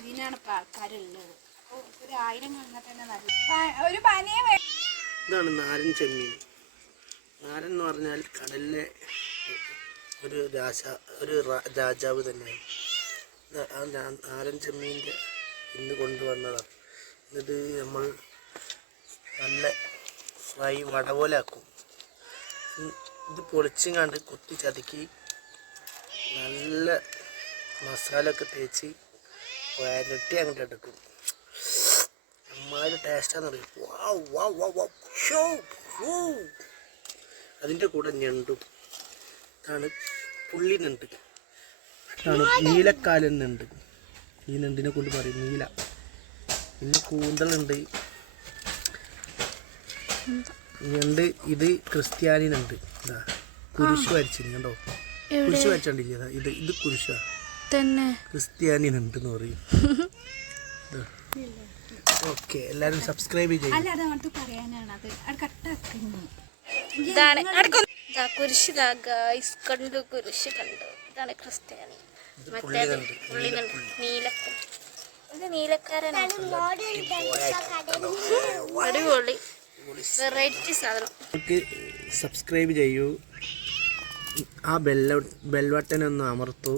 ഇതിനാണ് ആൾക്കാരുള്ളത്. ഒരു 1000 കാണാൻ തന്നെ നല്ല ഒരു പനിയെ. ഇതാണ് നാരൻ ചെമ്മീൻ. നാരൻ എന്ന് പറഞ്ഞാൽ കടലിലെ ഒരു രാജാവ് തന്നെയാണ്. നാരൻ ചെമ്മീൻ്റെ ഇന്ന് കൊണ്ടുവന്നതാണ്. എന്നിട്ട് നമ്മൾ നല്ല ഫ്രൈ വട പോലെ ആക്കും. ഇത് പൊളിച്ചും കണ്ട് കുത്തി ചതുക്കി നല്ല മസാല ഒക്കെ തേച്ച് വരട്ടി അങ്ങോട്ട് എടുക്കും. അമ്മാതിരി ടേസ്റ്റാന്ന് പറയും. അതിൻ്റെ കൂടെ ഞണ്ടും. ഇതാണ് പുള്ളി ഞണ്ട്. ഇതാണ് നീലക്കാലൻ ഞണ്ട്. ഈ ഞണ്ടിനെ കൊണ്ട് പറയും നീല. പിന്നെ കൂന്തലുണ്ട്. ഞണ്ട് ഇത് ക്രിസ്ത്യാനി ഞണ്ട്. ഇതാ കുരിശ് വരച്ചിന് കണ്ടോ? കുരിശ് വരച്ചോണ്ടിരിക്കുക. ഇത് കുരിശാ തന്നെ. ക്രിസ്ത്യാനി ഞണ്ട് എന്ന് പറയും. ഓക്കെ, എല്ലാവരും സബ്സ്ക്രൈബ് ചെയ്യും. കുരിശ് കണ്ടു, കുരിശ് കണ്ടു. ഇതാണ് ക്രിസ്ത്യാനി. മറ്റേത് നീലക്കൻ. ഇത് നീലക്കാരനാണ്. അടിപൊളി വെറൈറ്റി സാധനം. സബ്സ്ക്രൈബ് ചെയ്യൂ. ആ ബെൽ ബട്ടൺ ഒന്ന് അമർത്തൂ.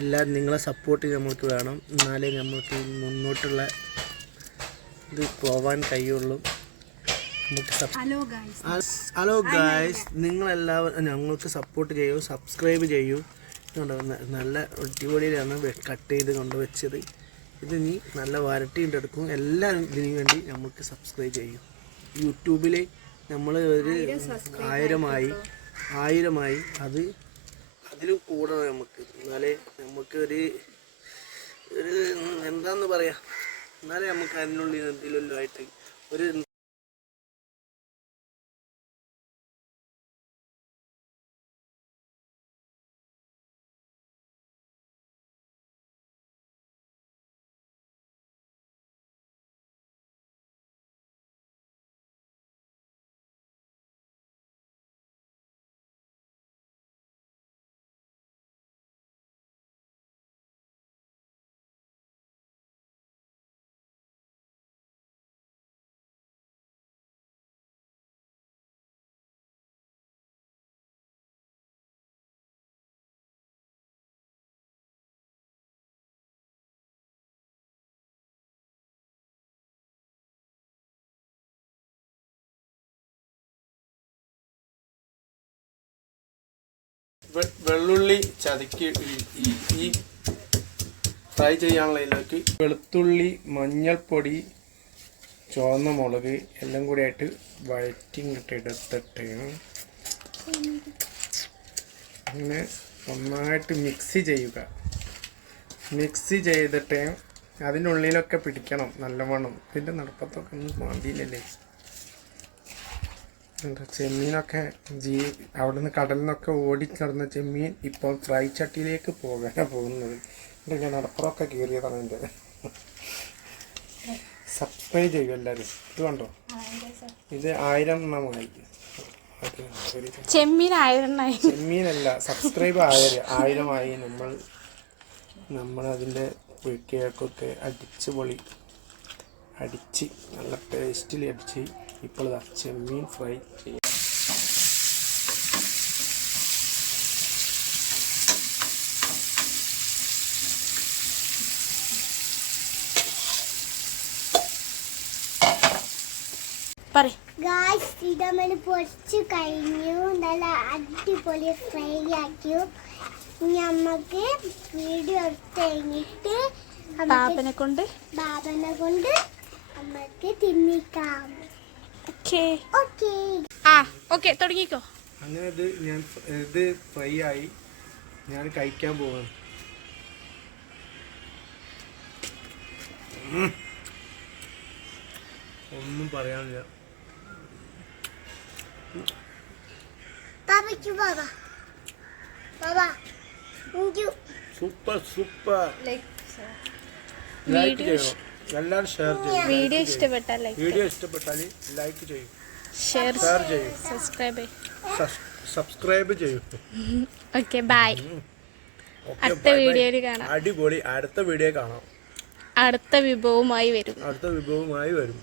എല്ലാവരും നിങ്ങളെ സപ്പോർട്ട് നമ്മൾക്ക് വേണം. എന്നാലേ നമ്മൾക്ക് മുന്നോട്ടുള്ള ഇത് പോവാൻ കഴിയുള്ളൂ. ഹലോ ഗായ്സ്, നിങ്ങളെല്ലാവരും ഞങ്ങൾക്ക് സപ്പോർട്ട് ചെയ്യൂ, സബ്സ്ക്രൈബ് ചെയ്യൂ. നല്ല അടിപൊളിയിലാണ് കട്ട് ചെയ്ത് കൊണ്ടുവച്ചത്. ഇത് നീ നല്ല വരട്ടിയിട്ടെടുക്കും. എല്ലാവരും ഇതിനു വേണ്ടി നമുക്ക് സബ്സ്ക്രൈബ് ചെയ്യും. യൂട്യൂബിൽ നമ്മൾ ഒരു 1000 അതിലും കൂടണം നമുക്ക്. എന്നാലേ നമുക്കൊരു എന്താന്ന് പറയാ, എന്നാലേ നമുക്ക് അതിനുള്ളിൽ എന്തെങ്കിലും ആയിട്ട് ഒരു വെള്ളുള്ളി ചതക്കി ഈ ഫ്രൈ ചെയ്യാനുള്ളതിലേക്ക് വെളുത്തുള്ളി, മഞ്ഞൾപ്പൊടി, ചുവന്ന മുളക് എല്ലാം കൂടി ആയിട്ട് വഴറ്റിങ്ങോട്ട് അങ്ങനെ നന്നായിട്ട് മിക്സ് ചെയ്യുക. മിക്സ് ചെയ്തിട്ട് അതിനുള്ളിലൊക്കെ പിടിക്കണം നല്ലവണ്ണം. ഇതിൻ്റെ നടപ്പത്തൊക്കെ ഒന്നും മാന്തിയില്ലല്ലേ. ചെമ്മീനൊക്കെ അവിടുന്ന് കടലിൽ നിന്നൊക്കെ ഓടിക്കിടന്ന ചെമ്മീൻ ഇപ്പോൾ ഫ്രൈ ചട്ടിയിലേക്ക് പോകുന്നത്. ഇങ്ങനെ നടപ്പുറമൊക്കെ കീറിയതാണ് എൻ്റെ. സബ്സ്ക്രൈബ് ചെയ്യും എല്ലാവരും. ഇത് കണ്ടോ, ഇത് 1000 എണ്ണമായി. ചെമ്മീനല്ല, സബ്സ്ക്രൈബ് 1000 ആയി. നമ്മളതിൻ്റെ കേക്കൊക്കെ അടിച്ച് നല്ല ടേസ്റ്റിൽ അടിച്ച് ഇപ്പോൾ ചെമ്മീൻ ഫ്രൈ ചെയ്യാം. ഇതമ്മ പൊരിച്ച് കഴിഞ്ഞു. നല്ല അടിപൊളി ഫ്രൈ ആക്കി. നമുക്ക് വീഡിയോ എടുത്ത് കഴിഞ്ഞിട്ട് ബാബനെ കൊണ്ട് നമുക്ക് തിന്നിക്കാം. തുടങ്ങിക്കോ. അങ്ങനെ ഇത് ഫ്രൈ ആയി. ഞാൻ കഴിക്കാൻ പോവാണ്. ഒന്നും പറയാനില്ല. ബാബ സൂപ്പർ സൂപ്പർ. ലൈക്ക് ലൈക്ക് ചെയ്യണം, എല്ലാവരും ഷെയർ ചെയ്യും. വീഡിയോ ഇഷ്ടപ്പെട്ടാൽ വീഡിയോ ഇഷ്ടപ്പെട്ടാൽ ലൈക്ക് ചെയ്യും, ഷെയർ ഷെയർ ചെയ്യും, സബ്സ്ക്രൈബ് സബ്സ്ക്രൈബ് ചെയ്യും. Okay bye. അടുത്ത വീഡിയോയിൽ കാണാം. അടിപൊളി. അടുത്ത വീഡിയോ കാണാം. അടുത്ത വിഭവമായി വരും. അടുത്ത വിഭവമായി വരും.